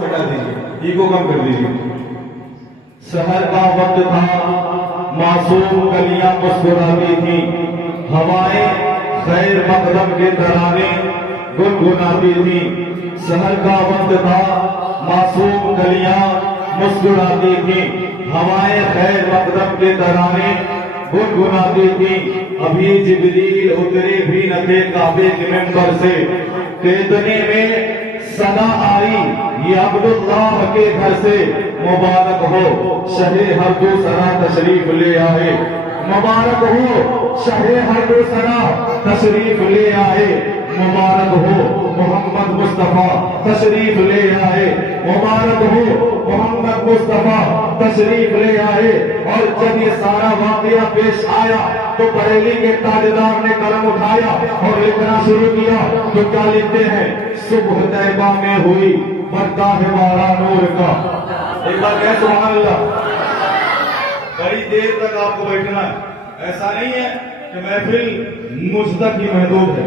हटा दीजिए, ईगो कम कर दीजिए। शहर का वक्त था, मासूम गलियां मुस्कुराती थी, हवाएं खैर मकदम के तराने गुनगुनाती थी। शहर का वक्त था, मासूम गलियां मुस्कुराती थी, हवाएं खैर मकदम के तराने गुनगुनाती थी। अभी जिब्रील उतरे भी न थे काबे के मिंबर से, केतने में सदा आई ये अब्दुल्लाह के घर से। मुबारक हो शहे हर दूसरा तशरीफ ले आए, मुबारक हो शहे हर दूसरा तशरीफ ले आए, मुबारक हो मोहम्मद मुस्तफा तशरीफ ले आए, मुबारक हो मोहम्मद मुस्तफा तशरीफ ले आए। और जब ये सारा वाकया पेश आया तो बरेली के ताजदार ने कलम उठाया और लिखना शुरू किया। तो क्या लिखते हैं? सुबह तैबा में हुई बढ़ता है वाला नूर का। एक बार कह सुभान अल्लाह। बड़ी देर तक आपको बैठना है, ऐसा नहीं है कि महफिल मुझ तक ही महदूद है।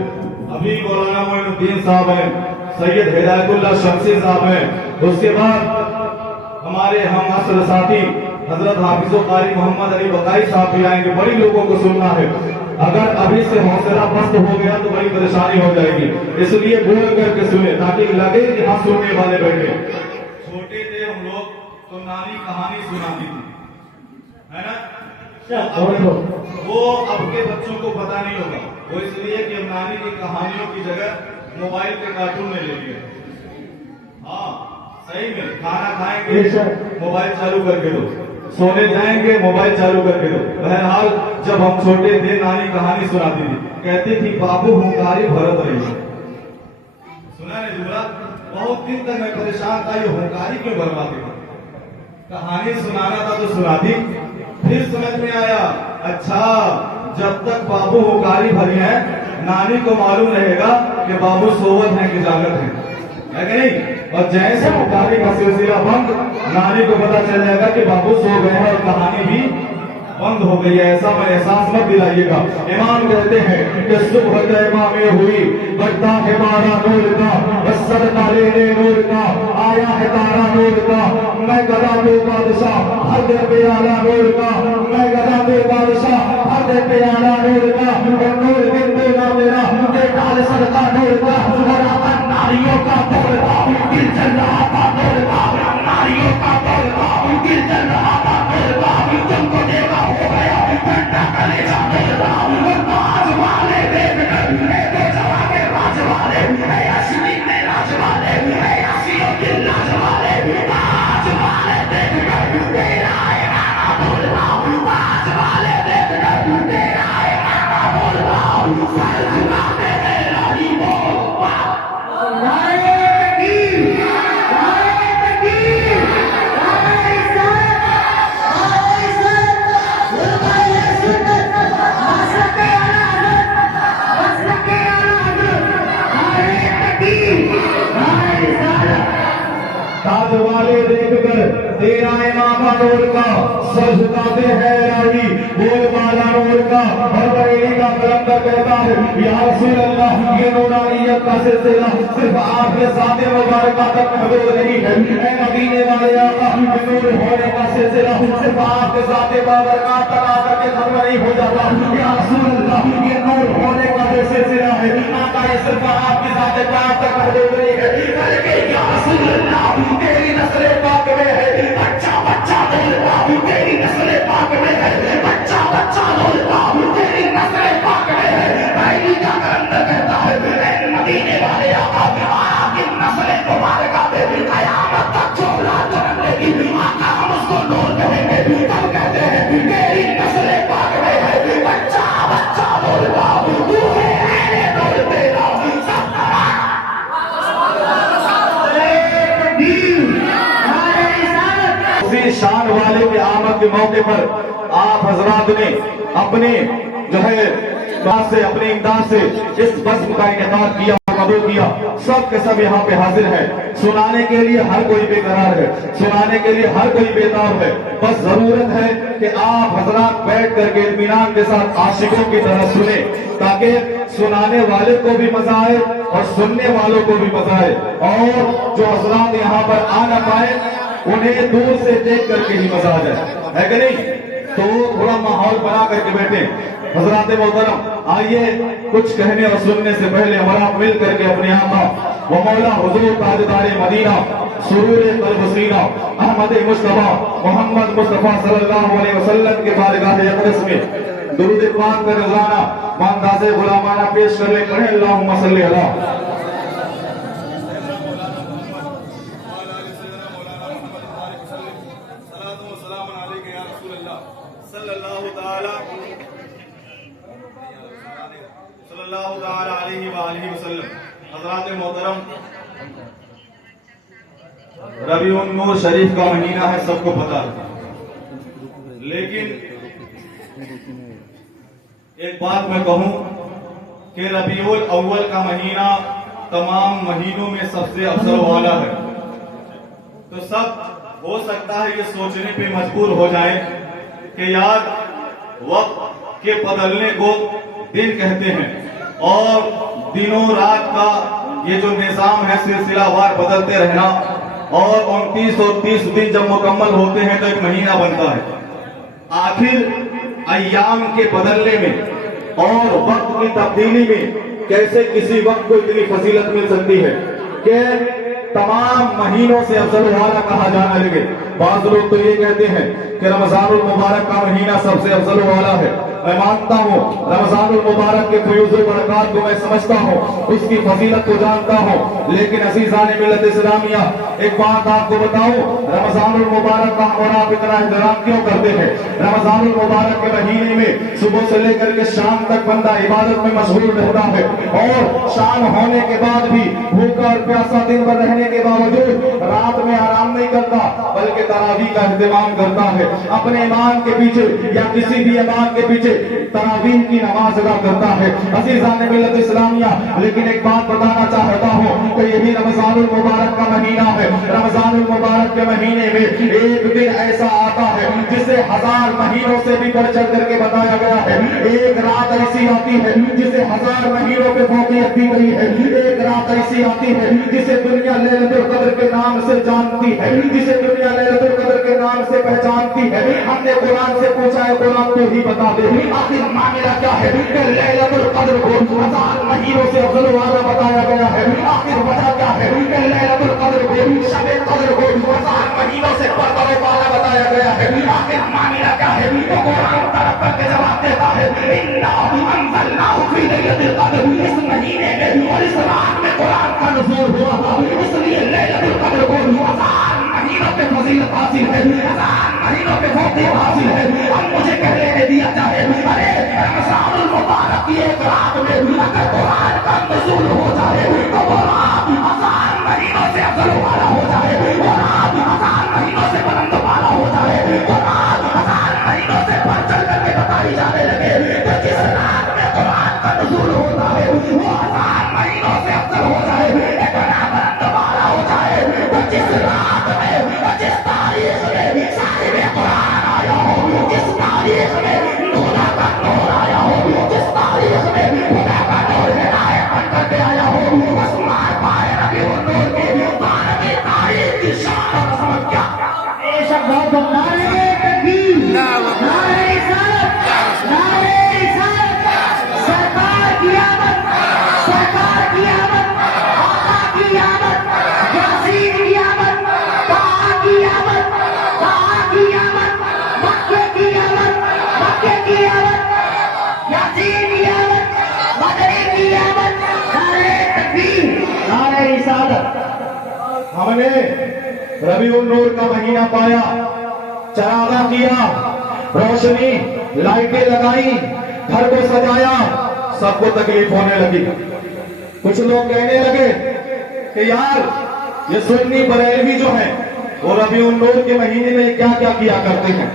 अभी मौलाना मोइनुद्दीन साहब हैं, सैयद हिदायतुल्लाह शमसी साहब हैं, उसके बाद हमारे हम असर साथी हजरत हाफिज़ कारी मोहम्मद अली बकाई साहब भी आएंगे। बड़ी लोगों को सुनना है, अगर अभी से हौसला पस्त हो गया तो बड़ी परेशानी हो जाएगी, इसलिए बोल करके सुने ताकि लगे कि हाँ सुनने वाले बैठे। छोटे थे हम लोग तो नानी कहानी सुनाती थी, है ना? वो अब के बच्चों को पता नहीं होगा, वो इसलिए कि हम नानी की कहानियों की जगह मोबाइल के कार्टून ने ले लिए। हाँ सही में, खाना खाएंगे मोबाइल चालू करके दो, सोने जाएंगे मोबाइल चालू करके दो। बहरहाल जब हम छोटे थे नानी कहानी सुनाती थी, कहती थी बाबू हुंकारी भरत रही। सुना नहीं जुमला? बहुत दिन तक मैं परेशान था, ये हुंकारी क्यों भरवाती थी? कहानी सुनाना था तो सुनाती। फिर समझ में आया, अच्छा जब तक बाबू हुंकारी भरी है नानी को मालूम रहेगा कि बाबू सोवत है कि जागत है कि नहीं? और जैसे हुंकारी का सिलसिला बंद, नानी को पता चल जाएगा कि बाबू सो गए हैं और कहानी भी बंद हो गई है। ऐसा मैं एहसास मत दिलाइएगा। इमाम कहते हैं कि सुबह तैबा में हुई बढ़ता है मारा नूर का, सदका लेने नूर का, आया है तारा नूर का, मैं गदा दे बादशाह हर दे पे आला नूर का, मैं गदा दे बादशाह हर दे पे आला नूर का। और नूर बिंदु ना मेरा बेटाल सदका नूर का, और अपन नारियों का बोल था दिल चल रहा था नूर का, नारियों का बोल था दिल चल रहा था नूर का। तुमको देखा हो गया ठंडा कलेजा नूर का, राज वाले देख कर तो जवा के राज वाले, असली में राज वाले, असियों के राज वाले, राज वाले देख कर तेरा इरादा बोल रहा हूँ, राज वाले देख कर तेरा इरादा बोल रहा हूँ, सर झुका दे मेरा ही बोल। ताज वाले देखकर तेरा इमाम नूर का, सर झुकाते हैं राही बोल माला नूर का। और बरेली का कलंदर कहता है या रसूल अल्लाह, ये नूरानियत का सिलसिला सिर्फ आपके साथ मुबारक तक महदूद नहीं है। ऐ मदीने वाले आका, ये नूर होने का सिलसिला सिर्फ आपके साथ बाबरकात तक आकर के खत्म नहीं हो जाता। या रसूल अल्लाह, ये नूर होने का जो सिलसिला है आका, ये सिर्फ आपके साथ तक महदूद नहीं है, बल्कि या रसूल अल्लाह तेरी नस्ल पाक में है बच्चा बच्चा बोलता हूँ, तेरी नस्ल पाक में है बच्चा बच्चा बोलता हूँ, तेरी नस्ल पाक में है। पहली का कलंदर कहता है मदीने वाले आका, आपकी नस्ल मुबारक में कयामत तक जो औलाद जन्म लेगी आका हम उसको नूर कहेंगे। तब कहते हैं तेरी नस्ल पाक में है बच्चा बच्चा बोलता हूँ, तू है नूर तेरा शान वाले के आमद के मौके पर आप हजरात ने अपने जो है से अपने इमदाद से इस बज़्म का इनेकाद किया। कबूल किया। सब के सब यहाँ पे हाजिर है। सुनाने के लिए हर कोई बेकरार है, सुनाने के लिए हर कोई बेताब है। बस जरूरत है कि आप हजरात बैठ करके इत्मीनान के साथ आशिकों की तरह सुने, ताकि सुनाने वाले को भी मजा आए और सुनने वालों को भी मजा आए। और जो हजरात यहाँ पर आ न पाए उन्हें दूर से देख करके ही मजा आ जाए, है कि नहीं? तो थोड़ा माहौल बना करके बैठे। हजरात मोहतरम, आइए कुछ कहने और सुनने से पहले हमारा मिल करके अपने आका व मौला हुजूर ताजदार मदीना सुरूर कल्ब सीना अहमद मुस्तफा मोहम्मद मुस्तफा सल्लल्लाहु अलैहि वसल्लम के बारगाह अक़दस में दुरूद पाक का रोजाना मानदाज़े गुलामाना पेश कर ले। कहें अल्लाहुम्मा सल्ली अला हज़रात मोहतरम, रबीउन नूर शरीफ का महीना है, सबको पता है। लेकिन एक बात मैं कहूं कि रबीउल अव्वल का महीना तमाम महीनों में सबसे अफजल वाला है। तो सब हो सकता है ये सोचने पे मजबूर हो जाए कि यार वक्त के बदलने को दिन कहते हैं और दिनों रात का ये जो निजाम है सिलसिलावार बदलते रहना, और 29 और 30 दिन जब मुकम्मल होते हैं तो एक महीना बनता है। आखिर अय्याम के बदलने में और वक्त की तब्दीली में कैसे किसी वक्त को इतनी फजीलत मिल सकती है कि तमाम महीनों से अफजल वाला कहा जाने लगे। बाज लोग तो ये कहते हैं कि रमजानुल मुबारक का महीना सबसे अफजल वाला है। मैं मानता हूँ रमजानुल मुबारक के फयूज़ बरक़ात को मैं समझता हूँ, उसकी फजीलत को जानता हूँ। लेकिन अज़ीज़ान मिल्लत इस्लामिया, एक बात आपको बताऊं, रमजानुल मुबारक का और आप इतना एहतराम क्यों करते हैं? रमजानुल मुबारक के महीने में सुबह से लेकर के शाम तक बंदा इबादत में मशगूल रहता है और शाम होने के बाद भी भूखा और प्यासा दिन भर रहने के बावजूद रात में आराम नहीं करता, बल्कि तरावीह का एहतमाम करता है। अपने ईमान के पीछे या किसी भी ईमान के पीछे तरावीह की नमाज अदा करता है। अज़ीज़ान मिल्लत इस्लामिया, लेकिन एक बात बताना चाहता हूँ कि यही रमजानुल मुबारक का महीना है। रमजानुल मुबारक के महीने में एक दिन ऐसा आता है जिसे 1000 महीनों से भी बढ़ चढ़ करके बताया गया है। एक रात ऐसी आती है जिसे 1000 महीनों पे फौकियत दी गई है। एक रात ऐसी आती है जिसे दुनिया लैलतुल कद्र के नाम से जानती है, जिसे दुनिया लैलतुल कद्र के नाम से पहचानती है। हमने कुरान से पूछा है, कुरान तो ही बता दे आखिर मामला क्या है कि लैलतुल कद्र को 1000 महीनों से अफजल वाला बताया गया है। आखिर वजह क्या है कि लैलतुल कद्र को, शब कद्र को 1000 महीनों से बढ़कर वाला बताया गया है। आखिर मामला क्या है? तो कुरान तरफ करके जवाब देता है, इन्ना अंज़लनाहु फी लैलतिल कद्र, इस महीने में और इस रात में कुरान का नुज़ूल हुआ था, इसलिए लैलतुल कद्र को 1000 महीनों पे फजीलत हासिल है, 1000 महीनों पे फौकियत हासिल है। अब मुझे कह लेने दिया जाए, अरे रमजानुल मुबारक की एक रात में अगर कुरान का नुज़ूल हो जाए तो वो रात 1000 महीनों से अफजल वाला हो जाए, वो रात 1000 महीनों से बुलंद वाला हो जाए, वो रात 1000 महीनों से बढ़ चढ़ करके बताई जाने लगे। तो जिस रात में कुरान का नुज़ूल होता है वो 1000 महीनों से अफजल हो जाए, इतना बुलंद वाला हो जाए। तो जिस रात में, जिस तारीख में साहिब कुरान आया हो, जिस तारीख में नूरा का नूर आया हो, जिस तारीख में खुदा का नूर हिदायत बन करके आया हो, बस मार पाए रबीउन नूर की 12वीं तारीख की शान और समझ क्या बेशक बहुत नारे तकबीर, नारे रिसालत, नारे रिसालत, सरकार की आमद, सरकार की आमद, आका की आमद, यासीन की आमद, ताहा की आमद, ताहा की आमद, मक्के की आमद, मक्के की आमद, यासीन की आमद, मदनी की आमद, नारे तकबीर, नारे रिसालत। हमने रबीउन नूर का महीना पाया, चरागा किया, रोशनी लाइटें लगाई, घर को सजाया, सबको तकलीफ होने लगी। कुछ लोग कहने लगे कि यार ये सुन्नी बरेलवी जो है वो रबीउन नूर के महीने में क्या क्या किया करते हैं।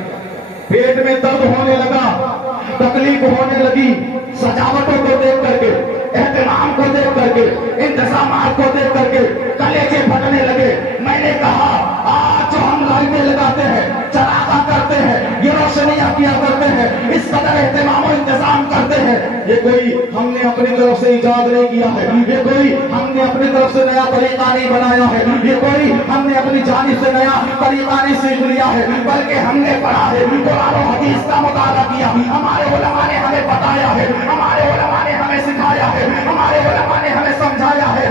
पेट में दर्द होने लगा, तकलीफ होने लगी सजावटों को देख करके। एहतमाम को देख करके, इंतजाम को देख करके कलेजे फटने लगे। मैंने कहा आज जो हम लाइटें लगाते हैं, चरागा करते हैं, ये रोशनियां किया करते हैं, इस कदर एहतमाम और इंतजाम करते हैं, ये कोई हमने अपनी तरफ से इजाद नहीं किया है, ये कोई हमने अपनी तरफ से नया तरीका नहीं बनाया है, ये कोई हमने अपनी जानिब से नया तरीका नहीं सीख लिया है, बल्कि हमने पढ़ा है, कुरान और हदीस का मुताला किया, हमारे उलमा ने हमें बताया है, हमारे उलमा ने हमें सिखाया है, हमारे उलमा ने हमें समझाया है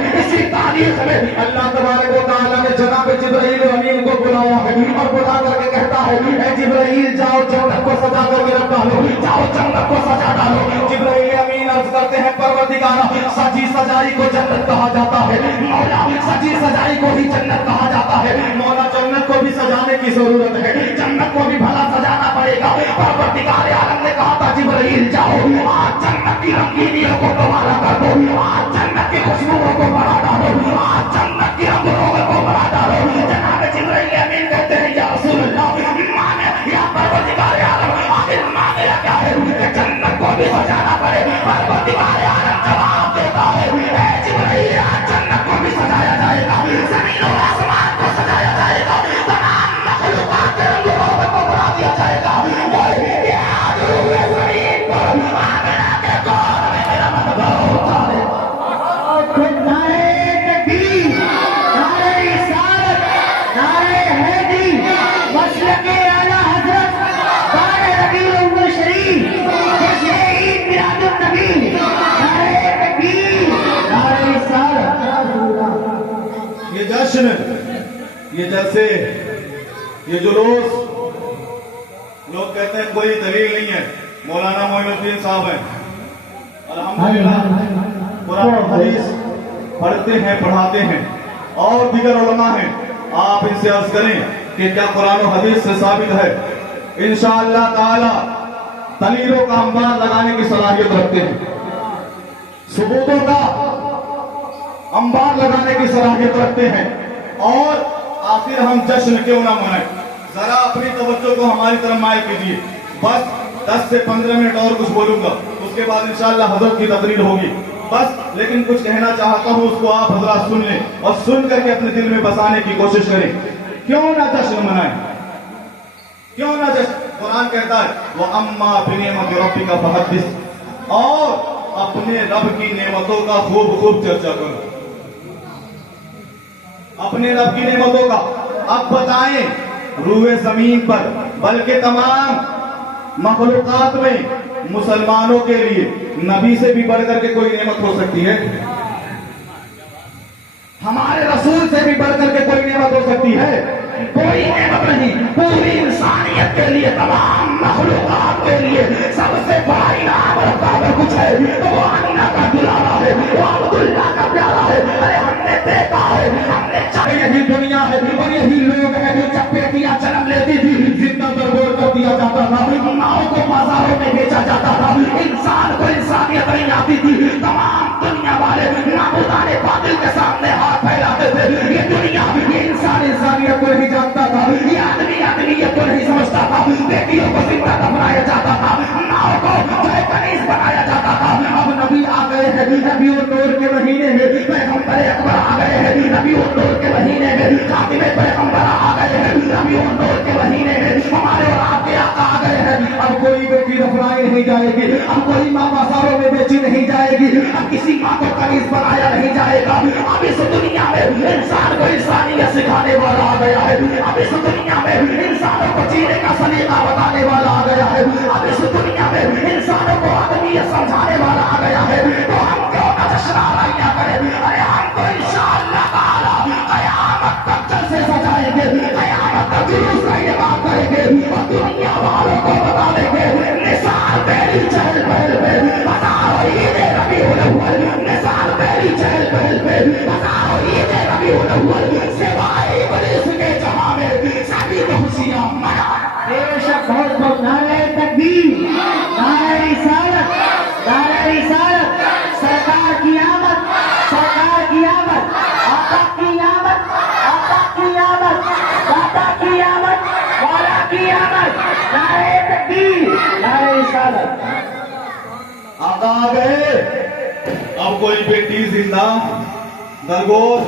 कि इसी तारीख में अल्लाह तबारक व तआला ने जनाब जिब्राइल अमीन को बुलाया है और बुला करके कहता है, ऐ जिब्राइल जाओ जन्नत को सजा करके रख डालो, जाओ जन्नत को सजा डालो। जिब्राइल अमीन अर्ज करते हैं, परवरदिगार सजी सजाई को जन्नत कहा जाता है, मौला सजी सजाई को ही जन्नत कहा जाता है, मौला जन्नत को भी सजाने की जरूरत है, जन्नत को भी भला सजाना पड़ेगा। परवरदिगार आलम ने कहा था, जिब्राइल जाओ आज जन्नत की रंगीनियों को दोबारा कर दो, आज जन्नत की खुशबुओं को बढ़ा डालो, आज जन्नत की रंगों को बढ़ा डालो। जनाब जिब्राइल अमीन कहते हैं, या रसूल अल्लाह, माने या परवरदिगार आलम, आखिर मांगे क्या है कि जन्नत को भी सजाना पड़े। परवरदिगार आलम जवाब देता है, ऐ जिब्राइल आज जन्नत को भी सजाया जाएगा, जमीन और आसमान को सजाया जाएगा, तमाम मखलूकात के रंगों को बढ़ा दिया जाएगा। ये जश्न, ये जलसे, ये जुलूस, लोग कहते हैं कोई दलील नहीं है, मौलाना मोइनुद्दीन साहब हैं, अल्हम्दुलिल्लाह कुरान और हदीस पढ़ते हैं, पढ़ाते हैं, और दीगर उलमा हैं। आप इनसे अर्ज करें कि क्या कुरान और हदीस से साबित है? इंशाअल्लाह ताला दलीलों का अंबार लगाने की सलाहियत रखते हैं, सबूतों का अंबार लगाने की सलाहियत रखते हैं। और आखिर हम जश्न क्यों ना मनाएं? जरा अपनी तवज्जो को हमारी तरफ मायल कीजिए। बस 10 से 15 मिनट और कुछ बोलूंगा, उसके बाद इंशाअल्लाह हजरत की तकरीर होगी बस। लेकिन कुछ कहना चाहता हूं, उसको आप हजरात सुन लें और सुन करके अपने दिल में बसाने की कोशिश करें। क्यों ना जश्न मनाएं, क्यों ना जश्न? कुरान कहता है, वो अम्मा बिनिअमति रब्बिका फहद्दिस, और अपने रब की नेमतों का खूब खूब चर्चा करो, अपने रब की नेमतों का। अब बताएं रूए जमीन पर बल्कि तमाम मखलूकात में मुसलमानों के लिए नबी से भी बढ़कर के कोई नेमत हो सकती है? हमारे रसूल से भी बढ़कर के कोई नेमत हो सकती है? कोई नेमत नहीं। पूरी इंसानियत के लिए, तमाम मखलूकात के लिए सबसे बड़ा इनाम और काबिल कुछ है तो वो अमीना का दुलारा है, वो अब्दुल्ला का प्यारा है। अरे हमने देखा है, हमने यही दुनिया है और यही लोग हैं। जब बेटियां जन्म लेती थी जिंदा दरगोर कर दिया जाता था, माओ को बाजारों में बेचा जाता था, इंसान को इंसानियत नहीं आती थी। तमाम दुनिया वाले नाबूदाने बातिल के सामने हाथ फैलाते थे। ये दुनिया, ये इंसान इंसानियत को नहीं जानता था, ये आदमी आदमियत को नहीं समझता था। बेटियों को जिंदा दफनाया जाता था, माओ को कनीज बनाया जाता था। अब नबी आ गए हैं, नबी और नूर के महीने में पैगंबर अकबर आ गए हैं, नबी और नूर के महीने में खातिमे पैगंबर आ गए हैं, नबी और नूर के महीने में हमारे और आपके आका आ गए हैं। अब कोई बेटी दफनाई नहीं जाएगी, अब कोई माँ बाजारों में बेची नहीं जाएगी, अब किसी माँ को कनीज बनाया नहीं जाएगा। अब इस दुनिया में इंसान को इंसानियत सिखाने वाला आ गया है। अब इस दुनिया में इंसानों को जीने का सलीका बताने वाला आ गया है। अब इस दुनिया में इंसानों को आदमियत समझाने वाला आ गया है। तो हम क्यों न जश्न आराइयां करें? अरे हम तो इंशाअल्लाह ताला क़यामत तक जलसे सजाएंगे, क़यामत तक जुलूस का इनेकाद करेंगे और दुनिया वालों को बता देंगे, निसार पहली चहल पहल में हजारों ईद रबीउल अव्वल, निसार पहली चहल पहल में हजारों ईद रबीउल अव्वल, सिवाय इब्लीस के जहां में सभी को खुशियां मना। बेशक बहुत बहुत नारे तकबीर, नारे रिसालत, नारे रिसालत, सरकार की आमद, सरकार की आमद, आका की आमद, आका की आमद, दाता की आमद, वाला की आमद, नारे तकबीर, नारे रिसालत। आका आ गए। अब कोई बेटी जिंदा दरगोर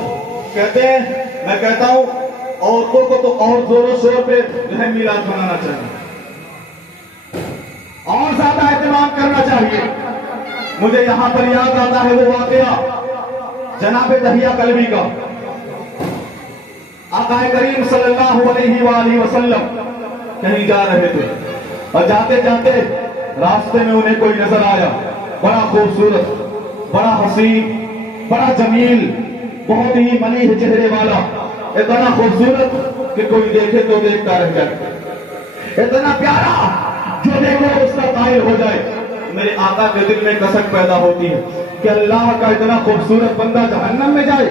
कहते हैं, मैं कहता हूं औरतों को तो और जोरों शोर पे जो है मिलाद मनाना चाहिए, और ज्यादा एहतमाम करना चाहिए। मुझे यहां पर याद आता है वो वाकया जनाब दहिया कल्बी का। आका करीम सल्लल्लाहु अलैहि वसल्लम कहीं जा रहे थे और जाते जाते रास्ते में उन्हें कोई नजर आया, बड़ा खूबसूरत, बड़ा हसीन, बड़ा जमील, बहुत ही मनीह चेहरे वाला, इतना खूबसूरत कि कोई देखे तो देखता रह जाए, इतना प्यारा जो देखे उसका कायल हो जाए। मेरे आका के दिल में कसक पैदा होती है कि अल्लाह का इतना खूबसूरत बंदा जहन्नम में जाए,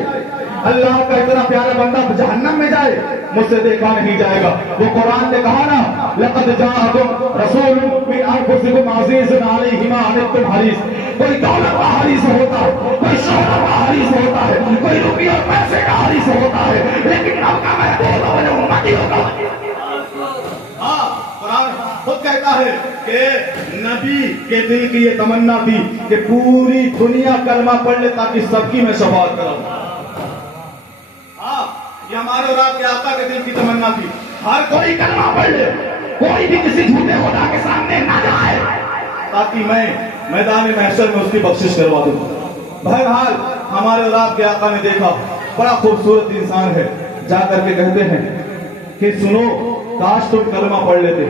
अल्लाह का इतना प्यारा बंदा जहन्नम में जाए, मुझसे देखा नहीं जाएगा। वो कुरान ने कहा ना, लक़द जाअकुम रसूलुम मिन अनफुसिकुम अज़ीज़ुन अलैहि मा अनित्तुम हरीस। कोई दौलत का हरीस होता है, कोई शोहरत का हरीस होता है, कोई रुपये और पैसे का हरीस होता है, लेकिन अब का मैं बोलो मेरे उम्मतियों का। हाँ, कुरान खुद कहता है कि नबी के दिल की ये तमन्ना थी कि पूरी दुनिया कलमा पढ़ ले ताकि सबकी मैं शफाअत कराऊं। ये हमारे और आपके आका के दिल की तमन्ना थी, हर कोई कलमा पढ़ ले, कोई भी किसी झूठे खुदा के सामने ना जाए, ताकि मैं मैदान महशर में उसकी बख्शिश करवा दूं। बहरहाल हमारे और आपके आका ने देखा, बड़ा खूबसूरत इंसान है, जाकर के कहते हैं कि सुनो, काश तुम कलमा पढ़ लेते,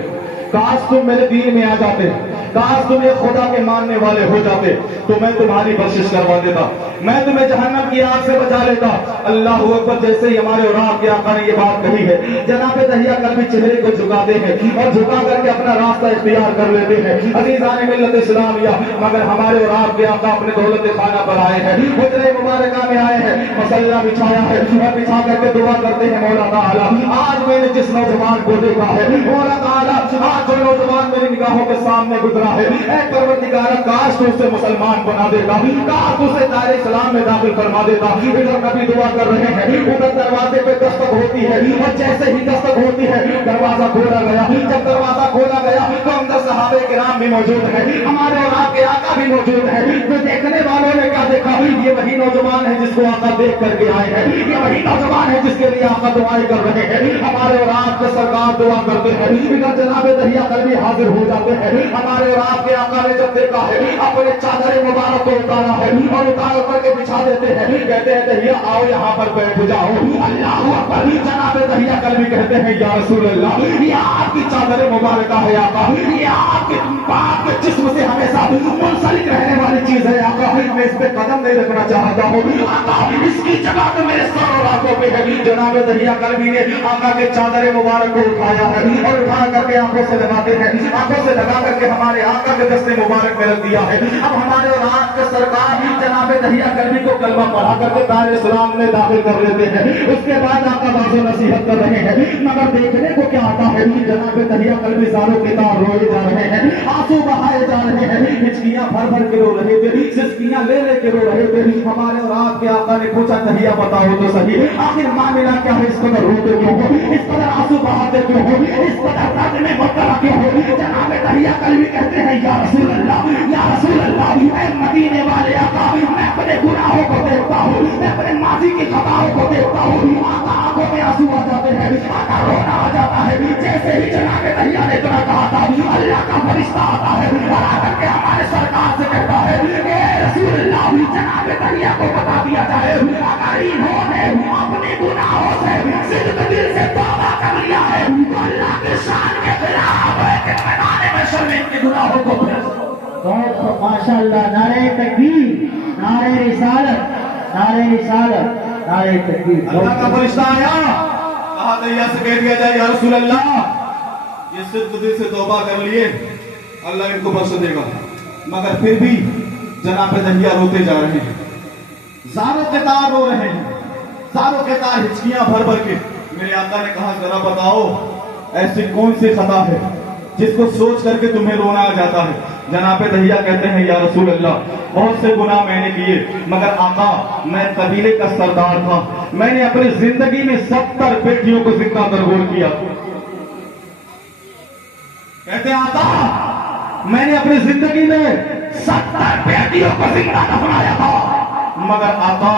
काश तुम मेरे दीन में आ जाते, काश तुम ये खुदा के मानने वाले हो जाते तो मैं तुम्हारी बख्शिश करवा देता, मैं तुम्हें जहन्नम की आग से बचा लेता। अल्लाह अकबर। जैसे ही हमारे और आपके आका ने ये बात कही है, जनाब दहिया कल्बी चेहरे को झुकाते हैं और झुका करके अपना रास्ता इख्तियार कर लेते हैं। अज़ीज़ान मिल्लत इस्लामिया, मगर हमारे और आपके आका अपने दौलत खाना पर आए हैं, हुजरे मुबारका में आए हैं, मसल्ला बिछाया है और बिछा करके दुआ करते हैं, मौला ताला आज मैंने जिस नौजवान को देखा है, मौला ताला आज जो नौजवान मेरी निगाहों के सामने गुजरा है, ऐ परवरदिगार काश तू उसे मुसलमान बना देगा, काश तू उसे दायरे इस्लाम में दाखिल फरमा देता। इधर नबी दुआ कर रहे हैं, उधर दरवाजे पे दस्तक होती है और जैसे ही दस्तक होती है दरवाजा खोला गया। जब दरवाजा खोला गया तो अंदर सहाबे किराम भी मौजूद है, हमारे और आपके आका भी मौजूद है। तो देखने वालों ने क्या देखा, ये वही नौजवान है जिसको आका देख करके आए हैं, ये वही नौजवान है जिसके लिए आका दुआएं कर रहे हैं। हमारे और आपके सरकार दुआ करते हैं, इधर जनाब दहिया कल्बी हाजिर हो जाते हैं। हमारे और आपके आका ने जब देखा है, अपने चादर मुबारक को उतारा है और उतार करके बिछा देते हैं, कहते हैं दहिया आओ यहाँ पर बैठ जाओ। अल्लाह अकबर। जनाब दहिया कल्बी कहते हैं या रसूल अल्लाह, ये आपकी चादर मुबारक है आका, ये आपके पाक के जिस्म से हमेशा मुंसलिक रहने वाली चीज है आका, मैं इस पे कदम नहीं रखना चाहता हूँ आका, इसकी जगह तो मेरे सर और आंखों पे है। जनाब दहिया कल्बी ने आका के चादर मुबारक को उठाया है और उठा करके आंखों से लगाते हैं, आंखों से लगा करके हमारे आका के दस्ते मुबारक में रख दिया है। अब हमारे और आपके सरकार जनाब दहिया कल्बी को कलमा पढ़ा करके दायरे इस्लाम में दाखिल कर लेते हैं। उसके बाद आका बाजो नसीहत कर रहे हैं, मगर देखने को क्या आता है, जनाब दहिया कल्बी सारों के तार रोए जा रहे हैं, आंसू बहाए जा रहे हैं, हिचकियां भर भर के रो रहे थे, सिसकियां ले ले के रो रहे थे। हमारे और आपके आका ने पूछा दहिया बताओ तो सही, आखिर मामला क्या है, इस कदर रोते क्यों हो, इस कदर आंसू बहाते क्यों हो, इस कदर दर्द में मुब्तला क्यों हो। जनाब दहिया कल्बी कहते हैं या रसूल अल्लाह, या रसूल अल्लाह, ऐ मदीने वाले आका, मैं अपने गुनाहों को देखता हूँ, मैं अपने माजी की खताओं को देखता हूँ, आका आंखों में आंसू आ जाते हैं, आका रोना आ जाता है। जैसे ही जनाब दहिया ने इतना कहा था, अल्लाह का फरिश्ता आता है और आकर के हमारे सरकार से कहता है ए रसूल अल्लाह, जनाब दहिया को बता दिया जाए अगर इन्होंने अपने गुनाहों से सिद्ध दिल से तौबा कर लिया है तो अल्लाह के शान के खिलाफ है कि मैदान महशर में इनके गुनाहों को बहुत माशाअल्लाह। नारे तकबीर, नारे रिसालत, नारे रिसालत, नारे तकबीर। अल्लाह का फरिश्ता आया, कहा दहिया से कह दिया जाए या रसूल अल्लाह, ये सिद्ध दिल से तौबा कर लिए, अल्लाह इनको बख्श देगा। मगर फिर भी जनाब दहिया रोते जा रहे हैं, जारों के तार रो रहे हैं, जारों के तार हिचकियां भर भर के। मेरे आका ने कहा जरा बताओ ऐसी कौन सी खता है जिसको सोच करके तुम्हें रोना आ जाता है। जनाब दहिया कहते हैं या रसूल अल्लाह, बहुत से गुनाह मैंने किए, मगर आका मैं कबीले का सरदार था, मैंने अपनी जिंदगी में 70 बेटियों को जिंदा दरगोर किया। कहते आका मैंने अपनी जिंदगी में 70 बेटियों को जिंदा दफनाया था। मगर आका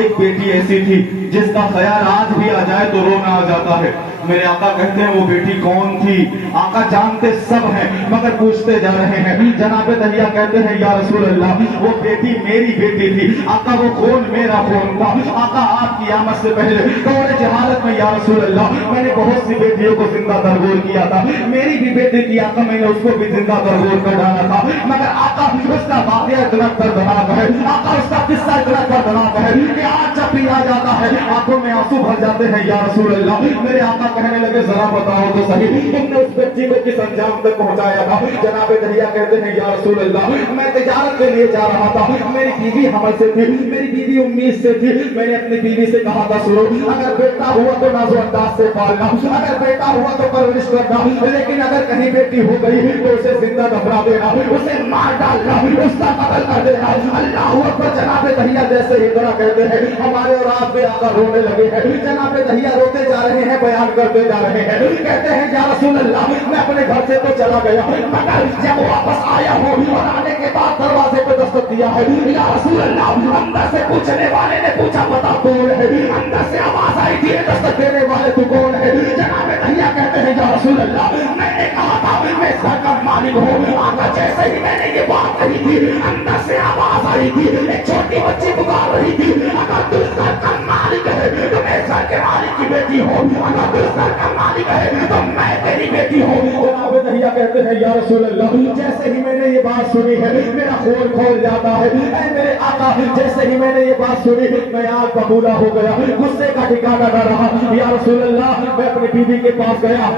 एक बेटी ऐसी थी जिसका ख्याल आज भी आ जाए तो रोना आ जाता है। मेरे आका कहते हैं वो बेटी कौन थी? आका जानते सब हैं मगर पूछते जा रहे हैं। जनाबे दहिया कहते हैं या रसूल अल्लाह वो बेटी मेरी बेटी थी। आका वो खून मेरा खून था। आका आपकी आमद से पहले दौरे जहालत में या रसूल अल्लाह मैंने बहुत सी बेटियों को जिंदा दरगोर किया था। मेरी भी बेटी थी आका, मैंने उसको भी जिंदा दरगोर कर डाला था। मगर आका उसका वाकया इतना दर्दनाक है, आका उसका किस्सा इतना दर्दनाक है कि आज जब भी आ जाता है आंखों में आंसू भर जाते हैं या रसूल अल्लाह। मेरे आका कहने लगे जरा बताओ तो सही तुमने उस बच्ची को किस अंजाम तक पहुंचाया था? जनाबे दहिया कहते हैं या रसूल अल्लाह मैं तिजारत के लिए जा रहा था, मेरी बीवी हमल से थी, मेरी बीवी उम्मीद से थी। मैंने अपनी बीवी से कहा था सुनो अगर बेटा हुआ तो नाजो अंदाज से पालना, अगर बेटा हुआ तो परवरिश करना, लेकिन अगर कहीं बेटी हो गई तो उसे जिंदा दफना देना, उसे मार डालना, उसका कत्ल कर देना। अल्लाह अकबर। जनाबे दहिया जैसे ही तरह कहते हैं हमारे और आप पे आकर रोने लगे हैं। जनाबे दहिया रोते जा रहे हैं, बयान करते जा रहे हैं, कहते हैं या रसूल अल्लाह मैं अपने घर से तो चला गया मगर जब वापस आया हूँ और आने के बाद दरवाजे पे दस्तक दिया है या रसूल अल्लाह अंदर से पूछने वाले ने पूछा पता कौन है? अंदर से आवाज आई थी दस्तक देने वाले तू कौन है? जनाबे दहिया कहते हैं या रसूल अल्लाह मैंने कहा था मैं इस घर का मालिक हूँ। आका जैसे ही मैंने ये बात कही थी अंदर से आवाज आई थी, एक छोटी बच्ची पुकार रही थी अगर तू इस घर का मालिक है तो मैं इस घर के मालिक की बेटी हूँ, अगर तू इस घर का मालिक है तो मैं तेरी बेटी हूँ। जनाब दहिया कहते हैं या रसूल अल्लाह जैसे ही मैंने ये बात सुनी है मेरा खून खोल जाता है। ऐ मेरे आका जैसे ही मैंने ये बात सुनी मैं आग बबूला हो गया, गुस्से का ठिकाना न रहा। या रसूल अल्लाह मैं अपनी बीवी के पास गया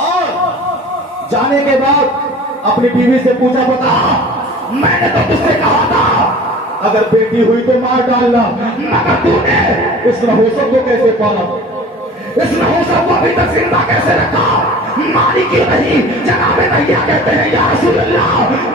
और जाने के बाद अपनी बीवी से पूछा बता मैंने तो तुझसे कहा था अगर बेटी हुई तो मार डालना, मगर तूने इस नहुसक को कैसे पाला? इस नहुसक को अभी तक जिंदा कैसे रखा? मारी क्यों नहीं? जनाबे दहिया कहते हैं या रसूल अल्लाह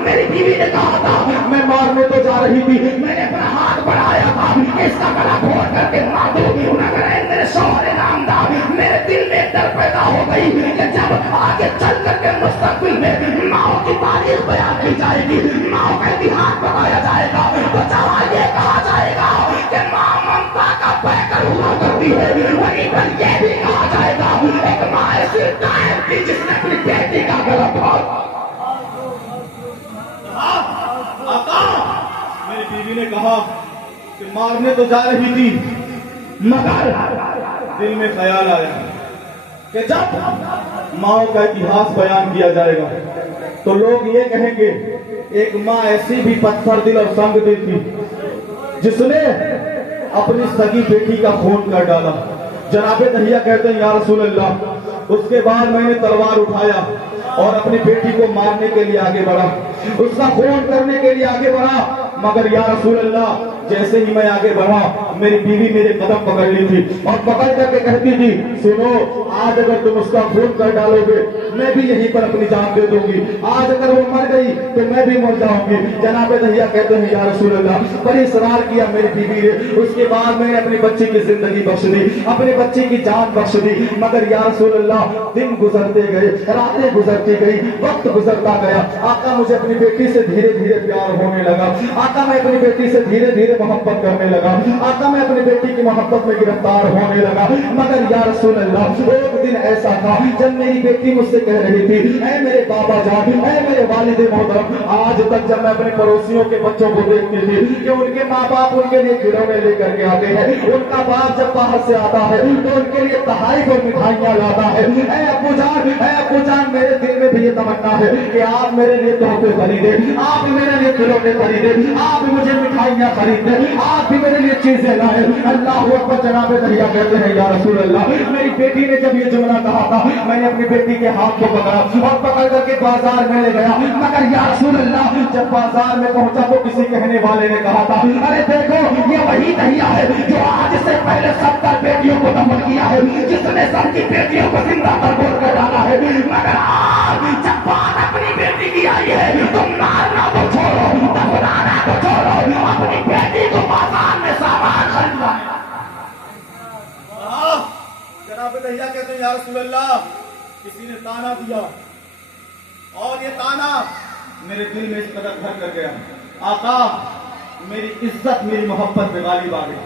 मेरी बीवी ने कहा था मैं मारने तो जा रही थी, मैंने अपना हाथ बढ़ाया था इसका गला घोट करके मार दूं, मगर मेरे शौहर नामदार मेरे दिल में डर पैदा हो गई कि जब आगे चल करके मुस्तकबिल में माओ की तारीख बयान की जाएगी, माओ का इतिहास बताया जाएगा तो जहाँ ये कहा जाएगा कि माँ ममता का पैकर हुआ करती है वहीं पर यह भी कहा जाएगा एक माँ ऐसी कायम थी जिसने अपनी बेटी का गला काटा। मेरी बीवी ने कहा कि मारने तो जा रही थी मगर दिल में ख्याल आया कि जब माओ का इतिहास बयान किया जाएगा तो लोग ये कहेंगे एक माँ ऐसी भी पत्थर दिल और संग दिल थी जिसने अपनी सगी बेटी का खून कर डाला। जनाबे दहिया कहते हैं या रसूल अल्लाह उसके बाद मैंने तलवार उठाया और अपनी बेटी को मारने के लिए आगे बढ़ा, उसका खून करने के लिए आगे बढ़ा, मगर या रसूल अल्लाह जैसे ही मैं आगे बढ़ा मेरी बीवी मेरे कदम पकड़ ली थी और पकड़ करके कहती थी सुनो आज अगर तुम उसका खून कर डालोगे मैं भी यहीं पर अपनी जान दे दूंगी, आज अगर वो मर गई तो मैं भी मर जाऊंगी। जनाबे दहिया कहते हैं या रसूल अल्लाह बड़ी इसरार किया मेरी बीवी ने, उसके बाद मैंने अपनी बच्ची की जिंदगी बख्श दी, अपने बच्चे की जान बख्श दी। मगर या रसूल अल्लाह दिन गुजरते गए, रातें गुजरती गई, वक्त गुजरता गया, आका मुझे अपनी बेटी से धीरे धीरे प्यार होने लगा, आका मैं अपनी बेटी से धीरे धीरे मोहब्बत करने लगा, आका मैं अपनी बेटी की मोहब्बत में गिरफ्तार होने लगा। मगर या रसूल अल्लाह एक दिन ऐसा था जब मेरी बेटी मुझसे कह रही थी ऐ मेरे बाबा जान, ऐ मेरे वालिद मोहतरम, आज तक जब मैं अपने पड़ोसियों के बच्चों को देखती थी कि उनके माँ बाप उनके लिए खिलौने लेकर के आते हैं, उनका बाप जब बाहर से आता है तो उनके लिए तहाई और मिठाइयाँ लाता है। ऐ अब्बू जान मेरे दिल में भी ये तमन्ना है कि आप मेरे लिए तोहफे खरीदे, आप मेरे लिए खिलौने खरीदे, आप मुझे मिठाइयाँ खरीदे, आप भी मेरे लिए चीजें लाए। अल्लाह अकबर। जनाबे दहिया कहते हैं या रसूल अल्लाह मेरी बेटी ने जब ये जुमला कहा था मैंने अपनी बेटी के हाथ को पकड़ा और पकड़ करके बाजार में ले गया। मगर या रसूल अल्लाह जब बाजार में पहुंचा तो किसी कहने वाले ने कहा था अरे देखो ये वही दहिया है जो आज से पहले 70 बेटियों को दफन किया है, जिसने सबकी बेटियों को जिंदा दरगोर कर डाला है। मगर आज जब बात अपनी बेटी की आई है तो मारना तो छोड़ो, दफनाना तो छोड़ो, अपनी बेटी को बाजार में सामान खरीदना। जनाब दहिया कहते हैं या रसूल अल्लाह किसी ने ताना दिया और ये ताना मेरे दिल में इस कदर घर कर गया। आका मेरी इज्जत, मेरी मोहब्बत पे गालिब आ गई।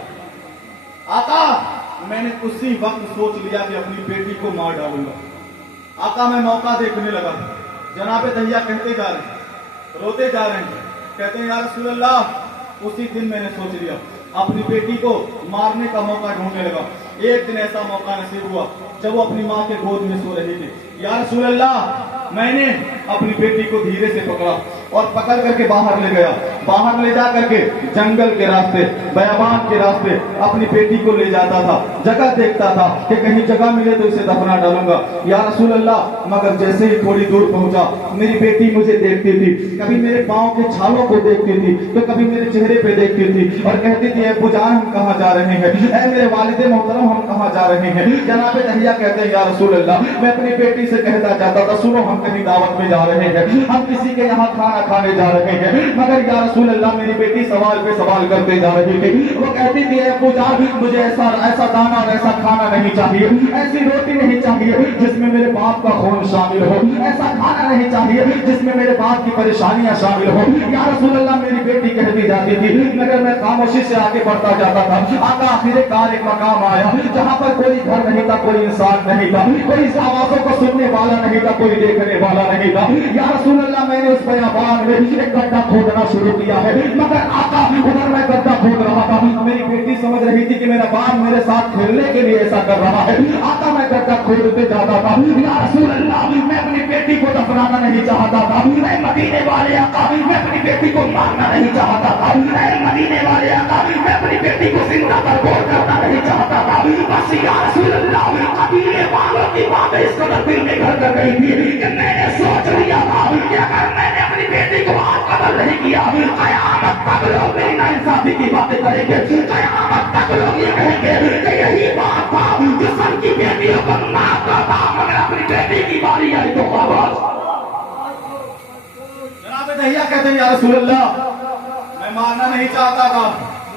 आका, मैंने उसी वक्त सोच लिया कि अपनी बेटी को मार डालूंगा। आका, मैं मौका देखने लगा। जनाबे दहिया कहते जा रहे हैं, रोते जा रहे हैं, कहते हैं या रसूल अल्लाह, उसी दिन मैंने सोच लिया, अपनी बेटी को मारने का मौका ढूंढने लगा। एक दिन ऐसा मौका नसीब हुआ जब वो अपनी माँ के गोद में सो रही थी। या रसूल अल्लाह, मैंने अपनी बेटी को धीरे से पकड़ा और पकड़ करके बाहर ले गया। बाहर ले जा करके जंगल के रास्ते, बयाबान के रास्ते अपनी बेटी को ले जाता था। जगह देखता था कि कहीं जगह मिले तो इसे दफना डालूंगा। या रसूल अल्लाह, मगर जैसे ही थोड़ी दूर पहुंचा, मेरी बेटी मुझे देखती थी, कभी मेरे पाँव के छालों को देखती थी तो कभी मेरे चेहरे पे देखती थी और कहती थी, अब्बू जान हम कहाँ जा रहे हैं, ऐ मेरे वालिद मोहतरम हम कहाँ जा रहे हैं। जनाब दहिया कहते हैं या रसूल अल्लाह, मैं अपनी बेटी से कहता जाता था, सुनो हम कहीं दावत में जा रहे हैं, हम किसी के यहाँ खाना खाने जा रहे हैं। मगर या रसूल अल्लाह, मेरी बेटी सवाल पे सवाल करते जा रही थी। वो कहती थी, अब्बू जान मुझे ऐसा ऐसा दाना और ऐसा खाना नहीं चाहिए, ऐसी रोटी नहीं चाहिए जिसमें मेरे बाप का खून शामिल हो, ऐसा खाना नहीं चाहिए जिसमें मेरे बाप की परेशानियां शामिल हो। या रसूल अल्लाह, मेरी बेटी कहती जाती थी, मगर मैं खामोशी से आगे बढ़ता जाता था। आका, आखिरकार एक मकाम आया जहाँ पर कोई घर नहीं था, कोई इंसान नहीं था, कोई आवाजों को सुनने वाला नहीं था, कोई देखने वाला नहीं था। या रसूल अल्लाह, मैंने उस बयाबान में एक गड्ढा खोदना शुरू किया है। मगर आका, उधर मैं गड्ढा खोद रहा था, मेरी बेटी समझ रही थी कि मेरा बाप मेरे साथ खेलने के लिए ऐसा कर रहा है। आका, मैं गड्ढा खोदते जाता था। या रसूल अल्लाह, मैं अपनी बेटी को दफनाना नहीं चाहता था। मैं मदीने वाले आका, मैं अपनी बेटी को मारना नहीं चाहता था। मैं मदीने वाले आका, मैं अपनी बेटी को जिंदा बर्बाद करना नहीं चाहता था। बस या रसूल अल्लाह, कबीले वालों की बातें इस कदर दिल में घर कर गई थी कि मैंने सोच लिया था कि अगर मैंने अपनी बेटी को आज कदर नहीं किया, कयामत तक लोग मेरी नाइंसाफी की बातें करेंगे। कयामत तक लोग ये कहेंगे कि यही बात था जो सबकी बेटियों को माफ करता, मगर अपनी बेटी की बारी आई तो खबर। जनाब दहिया कहते हैं या रसूल अल्लाह, मैं मारना नहीं चाहता था,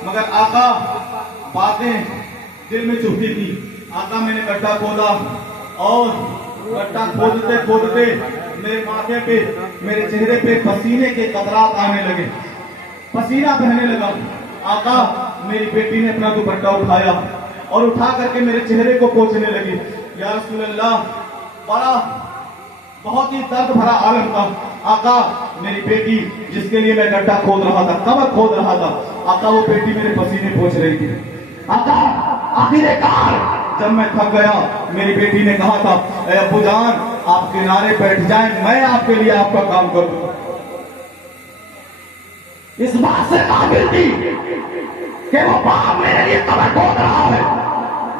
मगर आका बातें दिल में चुभती थी। आका, मैंने गड्ढा खोदा और गड्ढा खोदते खोदते मेरे माथे पे, मेरे चेहरे पे पसीने के कतरात आने लगे, पसीना बहने लगा। आका, मेरी बेटी ने अपना दुपट्टा उठाया और उठा करके मेरे चेहरे को पोंछने लगी। या रसूल अल्लाह, बड़ा बहुत ही दर्द भरा आलम था। आका, मेरी बेटी जिसके लिए मैं गड्ढा खोद रहा था, कबर खोद रहा था, आका वो बेटी मेरे पसीने पोंछ रही थी। आका, आखिरकार जब मैं थक गया, मेरी बेटी ने कहा था, ए अब्बू जान आप किनारे बैठ जाएं, मैं आपके लिए आपका काम करूं। इस बात से काबिल थी कि वो बाप मेरे लिए कबर खोद रहा है।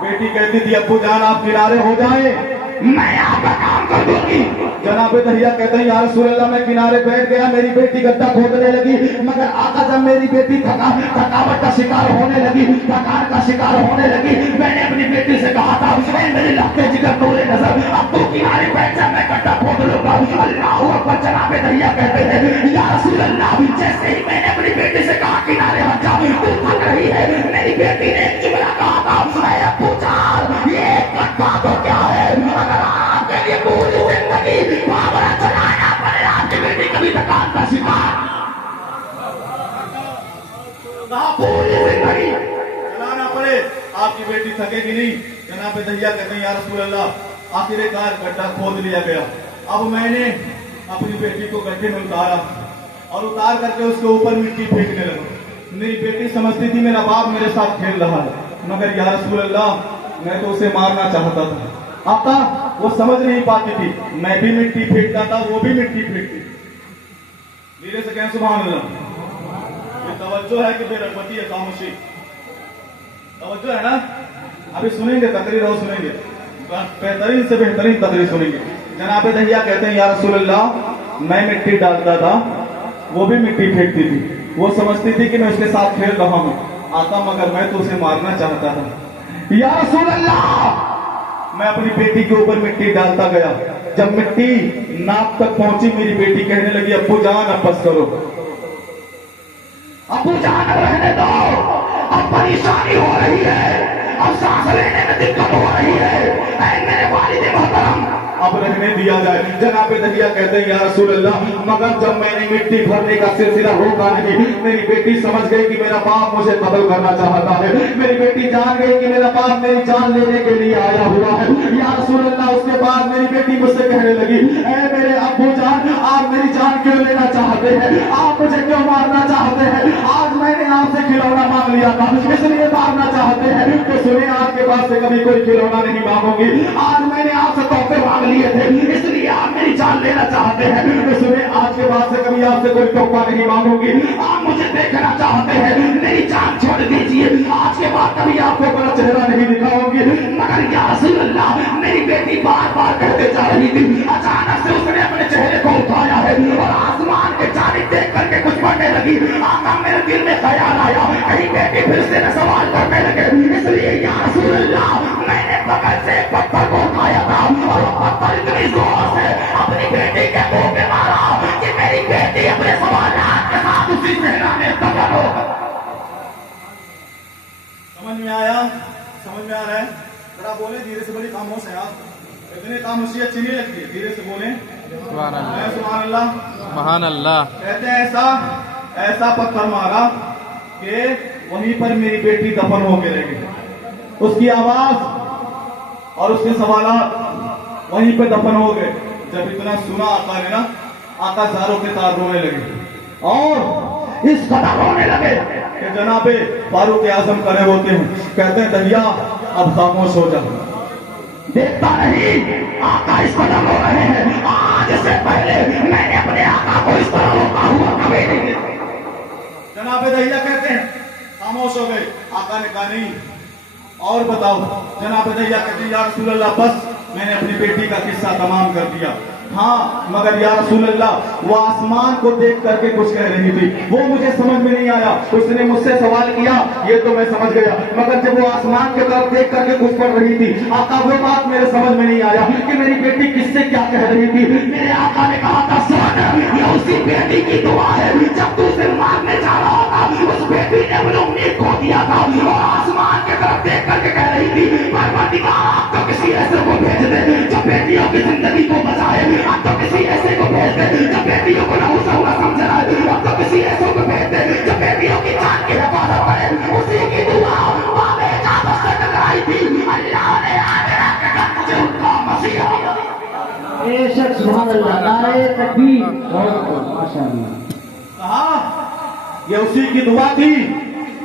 बेटी कहती थी, अब्बू जान आप किनारे हो जाएं, मैं आपका काम कर दूंगी। जनाब दहिया कहते हैं या रसूल अल्लाह, मैं किनारे बैठ गया, मेरी बेटी गड्ढा खोदने लगी। मगर आका, जब मेरी बेटी थकावट का शिकार होने लगी, थकान का शिकार होने लगी, मैंने अपनी बेटी से कहा था, मेरे लफ्ते जिगर तोड़े नजर, अब तू किनारे बैठ जा, मैं गड्ढा खोद लूंगा। अल्लाह अकबर। जनाब दहिया कहते हैं या रसूल अल्लाह, जैसे ही मैंने अपनी बेटी से कहा किनारे हट जा, तू थक रही है, मेरी बेटी ने एक जुमला कहा था, ये गड्ढा तो क्या है, अगर आपके लिए पूरी जिंदगी बाबरा चलाना पड़े, आपकी बेटी कभी थकान का शिकार, पूरी जिंदगी चलाना पड़े, आपकी बेटी थकेगी नहीं। जनाब दहिया कहते हैं या रसूल अल्लाह, आखिरकार गड्ढा खोद लिया गया। अब मैंने अपनी बेटी को गड्ढे में उतारा और उतार करके उसके ऊपर मिट्टी फेंकने लगा। मेरी बेटी समझती थी मेरा बाप मेरे साथ खेल रहा है, मगर या रसूल अल्लाह, मैं तो उसे मारना चाहता था। आका, वो समझ नहीं पाती थी, मैं भी मिट्टी फेंकता था, वो भी मिट्टी फेंकती। धीरे से कहें सुभान अल्लाह। ये तवज्जो है कि बेरगबती है, खामोशी, तवज्जो है ना। अभी सुनेंगे तकरीर और सुनेंगे, बेहतरीन से बेहतरीन तकरीर सुनेंगे। जनाब दहिया कहते हैं या रसूल अल्लाह, मैं मिट्टी डालता था, वो भी मिट्टी फेंकती थी, वो समझती थी कि मैं उसके साथ खेल रहा हूँ। आका, मगर मैं तो उसे मारना चाहता था। या रसूल अल्लाह, मैं अपनी बेटी के ऊपर मिट्टी डालता गया। जब मिट्टी नाक तक पहुंची, मेरी बेटी कहने लगी, अब्बू जान अब बस करो, अब्बू जान अब रहने दो, अब परेशानी हो रही है, अब सांस लेने में दिक्कत हो रही है। ऐ मेरे वालिद मोहतरम, अब रहने दिया जाए। जनाब दहिया कहते हैं या रसूल अल्लाह, मगर जब मैंने मिट्टी भरने का सिलसिला रोका नहीं, मेरी बेटी समझ गई कि मेरा बाप मुझे कत्ल करना चाहता है। मेरी बेटी जान गई कि मेरा बाप मेरी जान लेने के लिए आया हुआ है। या रसूल अल्लाह, उसके बाद मेरी बेटी मुझसे कहने लगी, ऐ मेरे अब्बू जान, आप मेरी जान क्यों लेना चाहते हैं? आप मुझे क्यों मारना चाहते हैं? आज मैंने आपसे खिलौना मांग लिया था, इसलिए मारना चाहते हैं। तो सुने, आपके पास से कभी कोई खिलौना नहीं मांगूंगी। आज मैंने आपसे तोहफे मांग लिए थे, इसलिए आप मेरी जान लेना चाहते हैं। तो सुने, आज के बाद से कभी आपसे कोई तोहफा नहीं मांगूंगी। आप मुझे देखना चाहते हैं, मेरी जान छोड़ दीजिए। आज के बाद कभी आपको अपना चेहरा नहीं दिखाऊंगी। मगर या रसूल अल्लाह, मेरी बेटी बार बार कहते जा रही थी। अचानक से उसने अपने चेहरे को उठाया है और आसमान के जानिब देख करके कुछ पढ़ने लगी। आका, मेरे दिल में ख्याल आया, कहीं बेटी फिर से न सवाल करने लगे, इसलिए या रसूल अल्लाह, मैंने बगल से पत्थर को उठाया था और पत्थर इतनी जोर से अपनी बेटी के मुंह पे मारा कि मेरी बेटी अपने सवालात के साथ उसी सेना में दफन हो गई। समझ में आया? समझ में आ रहा है? जरा बोले धीरे से, बड़ी खामोश है आप, इतनी खामोशी अच्छी नहीं लगती, धीरे से बोले। सुभान अल्लाह, सुभान अल्लाह। कहते हैं ऐसा पत्थर मारा कि वहीं पर मेरी बेटी दफन होके रह गई। उसकी आवाज और उसके सवालात वहीं पे दफन हो गए। जब इतना सुना आका ने ना, आका जारों के तार रोने लगे और इस कदर रोने लगे कि जनाबे फारूक आजम खड़े होते हैं, कहते हैं दहिया अब खामोश हो जा। देखता नहीं, आका इस कदर रो रहे हैं, आज से पहले मैंने अपने आका को इस तरह रोका हुआ कभी नहीं देखा। जनाबे दहिया कहते हैं खामोश हो गए। आका ने कहा नहीं और बताओ। जनाब दहिया कहते हैं या रसूल अल्लाह, बस मैंने अपनी बेटी का किस्सा तमाम कर दिया। हाँ, मगर या रसूल अल्लाह, वो आसमान को देख करके कुछ कह रही थी, वो मुझे समझ में नहीं आया। उसने मुझसे सवाल किया, ये तो मैं समझ गया, मगर जब वो आसमान की तरफ देख करके कुछ पढ़ रही थी, आका वो बात मेरे समझ में नहीं आया कि मेरी बेटी किससे क्या कह रही थी। मेरे आका ने कहा था, सुन, ये उसी बेटी की दुआ है, जब तू उसे मारने जा रहा था, उस बेटी ने अपनी उम्मीद खो दिया था और आसमान की तरफ देख करके कह रही थी, परवरदिगार आप तो किसी ऐसे को भेज दे जो बेटियों की जिंदगी को बचाए, अब तो किसी ऐसे को भेज दे जो बेटियों को नहुसा हुआ समझ रहा है, अब तो किसी ऐसे को भेज दे जो बेटियों की जान की हिफाजत करे। उसी की दुआ बाबे काबा से टकराई थी, अल्लाह ने आखिरत के दिन मुझे उनका मसीहा बेशक सुभान अल्लाह, नारे तकबीर, माशाअल्लाह। कहा ये उसी की दुआ थी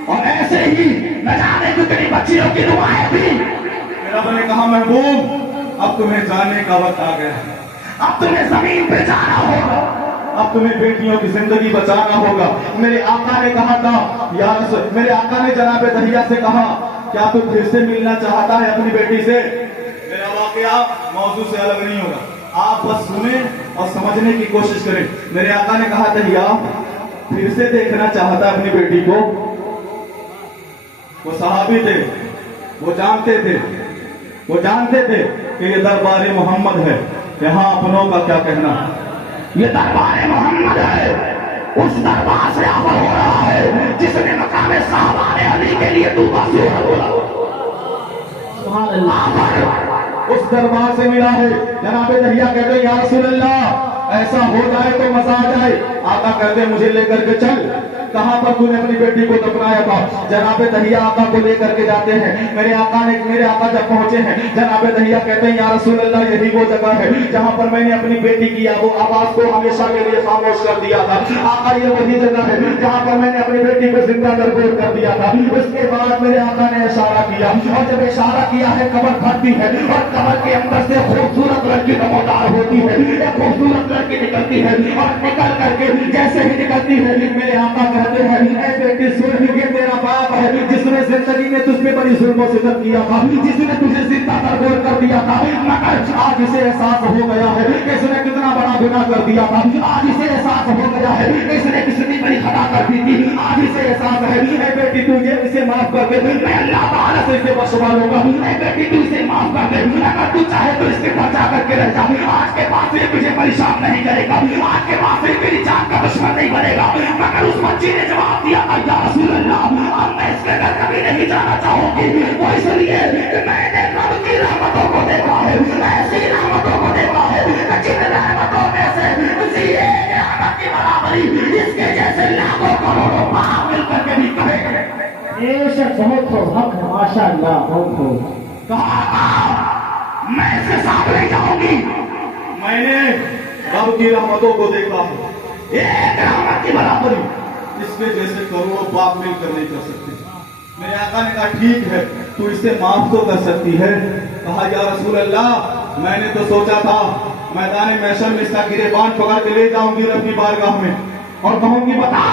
और ऐसे ही न जाने कितनी बच्चियों की दुआएं थी। रब ने कहा, महबूब अब तुम्हें जाने का वक्त आ गया, अब तुम्हें जमीन पे जाना होगा, अब तुम्हें बेटियों की जिंदगी बचाना होगा। मेरे आका ने कहा था, यार मेरे आका ने जनाब दहिया से कहा, क्या तू फिर से मिलना चाहता है अपनी बेटी से? मेरा वाकया मौजू से अलग नहीं होगा, आप बस सुने और समझने की कोशिश करें। मेरे आका ने कहा, दहिया फिर से देखना चाहता अपनी बेटी को। वो सहाबी थे, वो जानते थे कि ये दरबार मोहम्मद है, यहाँ अपनों का क्या कहना। ये दरबार मोहम्मद है, उस दरबार से अमल हो रहा है जिसने मकाम साहबाने अली के लिए दुआ बोला, उस दरबार से मिला है। जनाब दहिया कहते या रसूल अल्लाह, ऐसा हो जाए तो मजा आ जाए। आका कहते मुझे लेकर के चल, कहां पर तूने अपनी बेटी को दफनाया था? जनाब दहिया आका को लेकर के जाते हैं। मेरे आका जब पहुंचे हैं, जनाब दहिया कहते हैं या रसूल अल्लाह, यही वो जगह है जहां पर मैंने अपनी बेटी की वो आवाज को हमेशा के लिए खामोश कर दिया था। आका ये वही जगह है जहां पर मैंने अपनी बेटी को जिंदा दरगोर कर दिया था। उसके बाद मेरे आका ने इशारा किया और जब इशारा किया है, कब्र फटती है और कब्र के अंदर से खूबसूरत लड़की नमोदार होती है, एक खूबसूरत लड़की निकलती है और निकल करके जैसे ही निकलती है, मेरे आका कहते हैं, ऐ बेटी सुन, ये तेरा बाप है जिसने जिंदगी में तुझ पे बड़ी जुल्म सितम किया था, जिसने तुझे जिंदा दरगोर कर दिया था, मगर आज इसे एहसास हो गया है कि इसने कितना बड़ा गुनाह कर दिया था। आज इसे एहसास हो गया है कि इसने कितनी बड़ी खता कर दी थी। आज इसे एहसास है, ऐ बेटी तू ये इसे माफ कर दे, मैं अल्लाह ताला से इसे बख्शवा लूंगा। ऐ बेटी तू इसे माफ कर दे, अगर तू चाहे तो इसके घर जा करके रह जा। आज के बाद से मुझे परेशान नहीं करेगा, आज के बाद से मेरी जान का दुश्मन नहीं बनेगा। मगर उस बच्ची ने जवाब दिया, या रसूल अल्लाह, अब मैं इसके घर कभी नहीं जाना चाहूंगी। वो इसलिए कि मैंने रब की रहमतों को देखा है, ऐसी रहमतों को देखा बेशक बहुत हो हक है, माशाअल्लाह बहुत हो। मैं इसे साथ ले जाऊंगी। मैंने रब की रहमतों को देखा है, एक रहमत की बराबरी इसके जैसे करोड़ों बाप मिलकर नहीं कर सकते। मेरे आका ने कहा ठीक है, तू इसे माफ तो कर सकती है। कहा या रसूल अल्लाह, मैंने तो सोचा था मैदान महशर में इसका गिरेबान पकड़ के ले जाऊंगी रब की बारगाह में और कहूंगी बता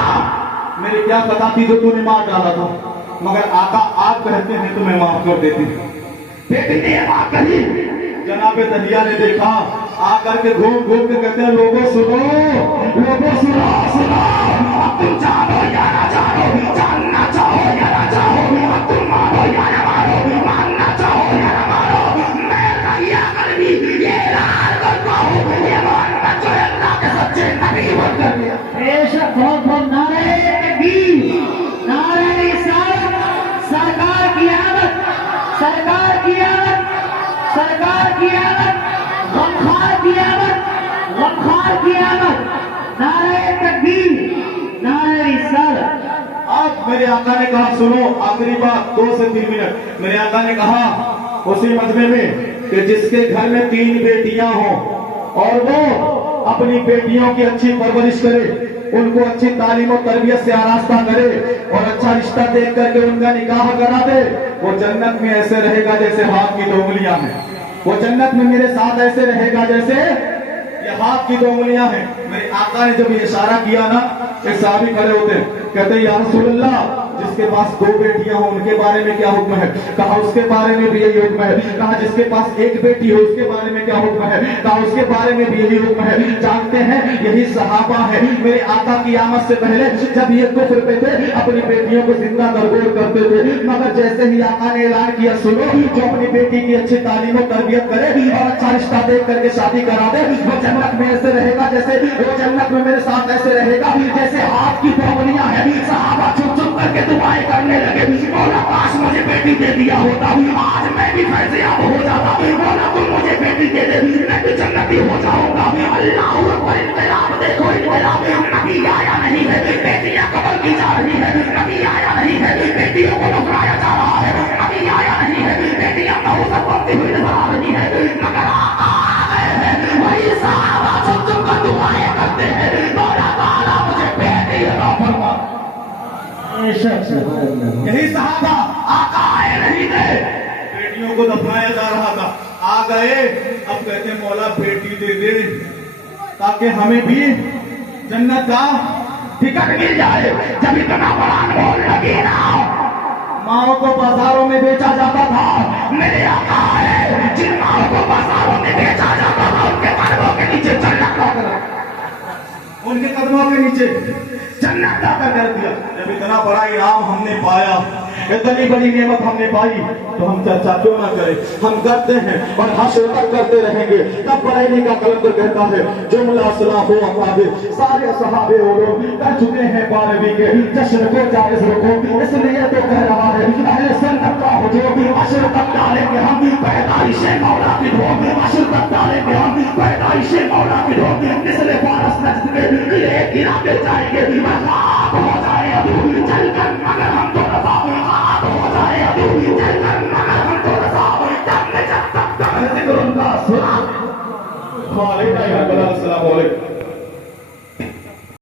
मेरी क्या पता थी जो तूने मार डाला था, मगर आका आप कहते हैं तो मैं माफ कर देती हूँ। बेटी ने ये बात कही। जनाबे दहिया ने देखा, आकर के घूम घूम के कहते हैं लोगों सुनो, लोगों सुनो सुनो, अब तुम जानो या ना जानो, जानना चाहो या ना चाहो, अब तुम मानो या ना मानो, मानना चाहो या ना मानो, मैं दहिया कलमी ये लाल करता हूँ, ये मोहम्मद जो अल्लाह के सच्चे नबी बनकर गया। बेशक बहुत बहुत नारे तकबीर, नारे रिसालत, सरकार की आमद, सरकार की आमद, सरकार की आमद, गमखार की आमद, गमखार की आमद, नारे तकबीर, नारे रिसालत। अब मेरे आका ने कहा सुनो, आखिरी बात 2 से 3 मिनट। मेरे आका ने कहा उसी मजमे में कि जिसके घर में 3 बेटियां हों और वो अपनी बेटियों की अच्छी परवरिश करे, उनको अच्छी तालीम और तरबियत से आरास्ता करे और अच्छा रिश्ता देख करके उनका निकाह करा दे, वो जन्नत में ऐसे रहेगा जैसे हाथ की 2 उंगलियां हैं। वो जन्नत में मेरे साथ ऐसे रहेगा जैसे ये हाथ की 2 उंगलियां हैं। मेरे आका ने जब ये इशारा किया ना, एक साहबी खड़े होते कहते या रसूल अल्लाह, जिसके पास 2 बेटियां हो उनके बारे में क्या हुक्म है? कहा उसके बारे में भी यही हुक्म है। कहा जिसके पास 1 बेटी हो उसके बारे में क्या हुक्म है? कहा उसके बारे में भी यही हुक्म है। जानते हैं यही सहाबा है मेरे आका की आमद से पहले जब ये कुफ्र पे थे अपनी बेटियों को जिंदा दरगोर करते थे, मगर जैसे ही आका ने ऐलान किया सुनो, जो अपनी बेटी की अच्छी तालीम और तरबियत करे और अच्छा रिश्ता देख करके शादी करा दे, वो जन्नत में ऐसे रहेगा जैसे, वो जन्नत में मेरे साथ ऐसे रहेगा जैसे हाथ की 2 उंगलियां हैं। सहाबा चुप चुप करके दुआएं करने लगे, मौला काश मुझे बेटी दे दिया होता, आज मैं भी फैज़याब हो जाता, मौला तुम मुझे बेटी दे दे, मैं भी जन्नती हो जाऊंगा। अल्लाह अकबर, इनकलाब देखो इनकलाब। नबी आया नहीं है, बेटियां कब्र की जा रही है, नबी आया नहीं है, बेटियों को लुटाया जा रहा है, नबी आया नहीं है, बेटियां नौजत बनती हुई नजर आ रही है, मगर आका आ गए हैं। वही सहाबा चुप चुप कर दुआएं करते हैं, मौला ताला मुझे बेटी अता फरमा। बेशक सुभान यही सहाबा आका आए नहीं थे, बेटियों को दफनाया जा रहा था, आ गए। अब कहते हैं मौला बेटी दे दे ताकि हमें भी जन्नत का टिकट मिल जाए। जब इतना बड़ा अनमोल लगी ना, माओ को बाजारों में बेचा जाता था। मेरे आका है, जिन माओ को बाजारों में बेचा जाता था उनके कदमों के नीचे जन्नत का उनके कदमों के नीचे जन्नत का कर दिया। जब इतना बड़ा इनाम हमने पाया, इतनी बड़ी नेमत हमने पाई, तो हम चर्चा क्यों ना करें? हम करते हैं और हासिल तक करते रहेंगे। तब बरेली का कलंदर कहता है जुमला सुना हो अकाबे, सारे सहाबे और लोग कर चुके हैं 12वीं के जश्न को जायज रखो, इसलिए तो कह रहा है अहले सुन्नत का हुजूम अशर तक डालेंगे हम पैदाइश मौला की धूम, अशर तक डालेंगे हम पैदाइश मौला की धूम। इसलिए फारस नजद में ये गिरा मिल जाएंगे, आग हो जाए अभी जलकर मगर हम तो रजा, आग हो जाए अभी जलकर मगर हम तो रजा, जब तक जिक्र उनका सुना। वालेकुम अस्सलाम वालेकुम।